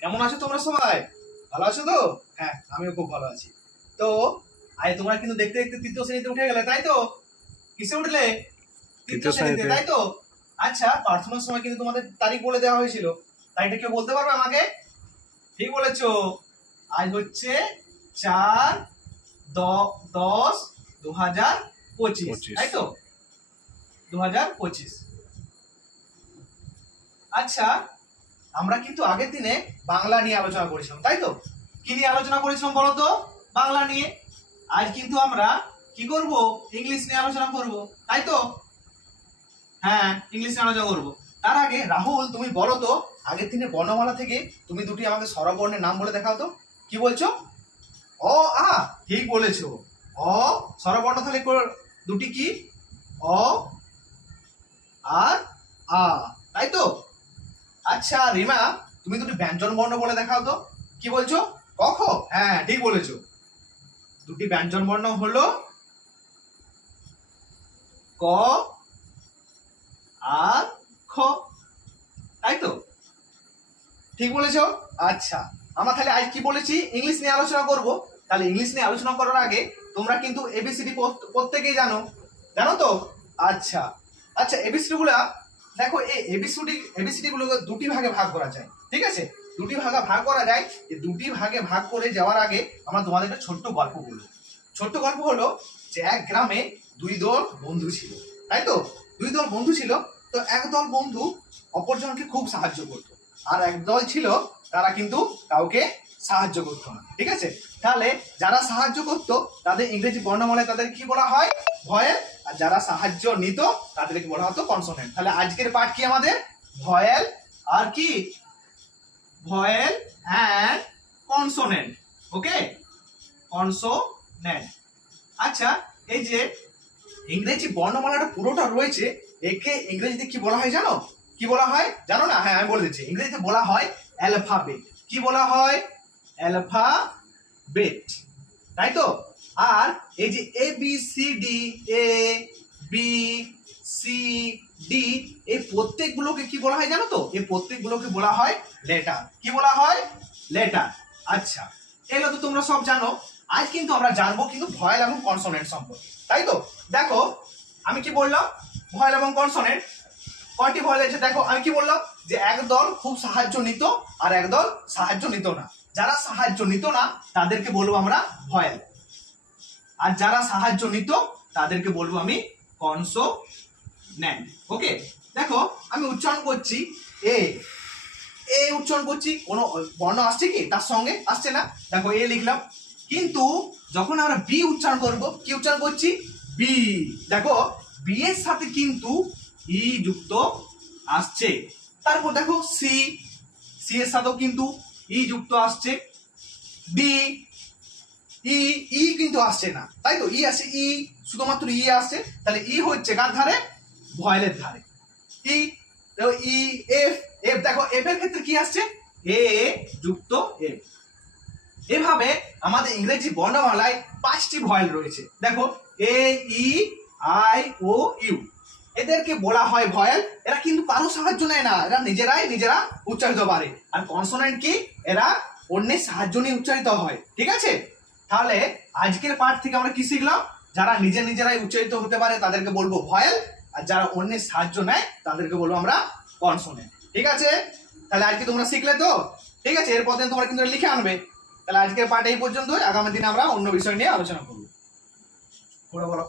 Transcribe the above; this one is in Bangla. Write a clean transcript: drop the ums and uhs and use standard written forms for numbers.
কেমন আছো তোমরা সবাই? ভালো আছো তো? হ্যাঁ, আমিও খুব ভালো আছি। তো আজ তোমরা কিন্তু দেখতে দেখতে তৃতীয় শ্রেণীতে উঠে গেলে, তাই তো? কিসে উঠলে? তৃতীয় শ্রেণীতে, তাই তো? আচ্ছা, প্রার্থনার সময় কিন্তু তোমাদের তারিখ বলে দেওয়া হয়েছিল, তারিখটা কেউ বলতে পারবে আমাকে? ঠিক বলেছো, আজ হচ্ছে 4-10-2025, তাই তো? 2025। আচ্ছা, আমরা কিন্তু আগের দিনে বাংলা নিয়ে আলোচনা করেছিলাম, তাই তো? কি নিয়ে আলোচনা করেছিলাম বলো তো? বাংলা নিয়ে। আজ কিন্তু আমরা কি করব? ইংলিশ নিয়ে আলোচনা করব, তাই তো? হ্যাঁ, ইংলিশ নিয়ে আলোচনা করব। তার আগে রাহুল, তুমি বলো তো, আগের দিনে বর্ণমালা থেকে তুমি দুটি আমাকে স্বরবর্ণের নাম বলে দেখাও তো। কি বলছো? অ আ। ঠিক বলেছো। অ স্বরবর্ণ তাহলে দুটি কি? অ আর আ, তাই তো? আচ্ছা রিমা, তুমি দুটি ব্যঞ্জন বর্ণ বলে দেখাও তো। কি বলছো? ক খ। হ্যাঁ, ঠিক বলেছো। দুটি ব্যঞ্জন বর্ণ হলো ক আর খ, তাই তো? ঠিক বলেছো। আচ্ছা, আমরা তাহলে আজ কি বলেছি? ইংলিশ নিয়ে আলোচনা করব। তাহলে ইংলিশ নিয়ে আলোচনা করার আগে তোমরা কিন্তু এবিসিডি প্রত্যেকেই জানো, জানো তো? আচ্ছা আচ্ছা, এবিসিডি গুলা দেখো, এই এবিসিডি গুলো দুটি ভাগে ভাগ করা যায়, ঠিক আছে? দুটি ভাগে ভাগ করা যায়। এই দুটি ভাগে ভাগ করে যাওয়ার আগে আমরা তোমাদের একটা ছোট্ট গল্প বলবো। ছোট্ট গল্প হলো যে এক গ্রামে দুই দল বন্ধু ছিল, তাই তো? দুই দল বন্ধু ছিল। তো এক দল বন্ধু অপরজনকে খুব সাহায্য করতো, আর এক দল ছিল তারা কিন্তু কাউকে সাহায্য করতো না, ঠিক আছে? তাহলে যারা সাহায্য করতো তাদের ইংরেজি বর্ণমালায় তাদের কি বলা হয়? ভয়েল। আর যারা সাহায্য নিত তাদেরকে বলা হতো কনসোনেন্ট। তাহলে আজকের পাঠ কি আমাদের? ভয়েল আর কি? ভয়েল অ্যান্ড কনসোনেন্ট। Okay, consonant. আচ্ছা, এই যে ইংরেজি বর্ণমালাটা পুরোটা রয়েছে, একে ইংরেজিতে কি বলা হয় জানো? কি বলা হয় জানো না? হ্যাঁ, আমি বলে দিচ্ছি। ইংরেজিতে বলা হয় অ্যালফাবেট। কি বলা হয়? অ্যালফাবেট, তাই তো? আর এই যে A B C D, A B C D, এই প্রত্যেকগুলোকে কি বলা হয় জানো তো? এই প্রত্যেকগুলোকে বলা হয় লেটার। কি বলা হয়? লেটার। আচ্ছা, এগুলো তো তোমরা সব জানো। আজ কিন্তু আমরা জানবো কিন্তু ভয়েল এবং কনসোনেন্ট সম্পর্কে, তাই তো? দেখো, আমি কি বললাম? ভয়েল এবং কনসোনেন্ট কয়টি ভয়েল আছে দেখো। আমি কি বললাম? যে একদল খুব সাহায্য নিত আর একদল সাহায্য নিত না। যারা সাহায্য নিত না তাদেরকে বলবো আমরা ভয়েল, আর যারা সাহায্য নিত তাদেরকে বলবো আমি কনসোনেন্ট। ওকে, দেখো আমি উচ্চারণ করছি এ, এ উচ্চারণ করছি, কোনো বর্ণ আসছে কি তার সঙ্গে? আসছে না। দেখো এ লিখলাম, কিন্তু যখন আমরা বি উচ্চারণ করব, কি উচ্চারণ করছি? বি। দেখো বি এর সাথে কিন্তু ই যুক্ত আসছে। তারপর দেখো সি, সি এর সাথেও কিন্তু ই যুক্ত আসছে। ডি, ই, ই কিন্তু আসছে না, তাই তো? ই আসছে, ই শুধুমাত্র ই আসছে। তাহলে ই হচ্ছে কার ধারে? ভয়েলের ধারে। ই, দেখো ই, এফ, এফ দেখো এফ এর ক্ষেত্রে কি আসছে? এ যুক্ত এফ। এভাবে আমাদের ইংরেজি বর্ণমালায় 5টি ভয়েল রয়েছে। দেখো এ, ই, আই, ও, ইউ, এদেরকে বলা হয় ভয়েল। এরা কিন্তু কারো সাহায্য নেয় না, এরা নিজেরা উচ্চারিত পারে। আর কনসোনেন্ট কি? এরা অন্যের সাহায্য নিয়ে উচ্চারিত হয়, ঠিক আছে? তাহলে আজকের পাঠ থেকে আমরা কি শিখলাম? যারা নিজেরাই উচ্চারিত হতে পারে তাদেরকে বলবো ভয়েল, আর যারা অন্যের সাহায্য নেয় তাদেরকে বলবো আমরা কনসোনেন্ট, ঠিক আছে? তাহলে আজকে তোমরা শিখলে তো, ঠিক আছে? এরপর দিন তোমরা কিন্তু লিখে আনবে। তাহলে আজকের পাঠ এই পর্যন্ত। আগামী দিনে আমরা অন্য বিষয় নিয়ে আলোচনা করবো। বলো।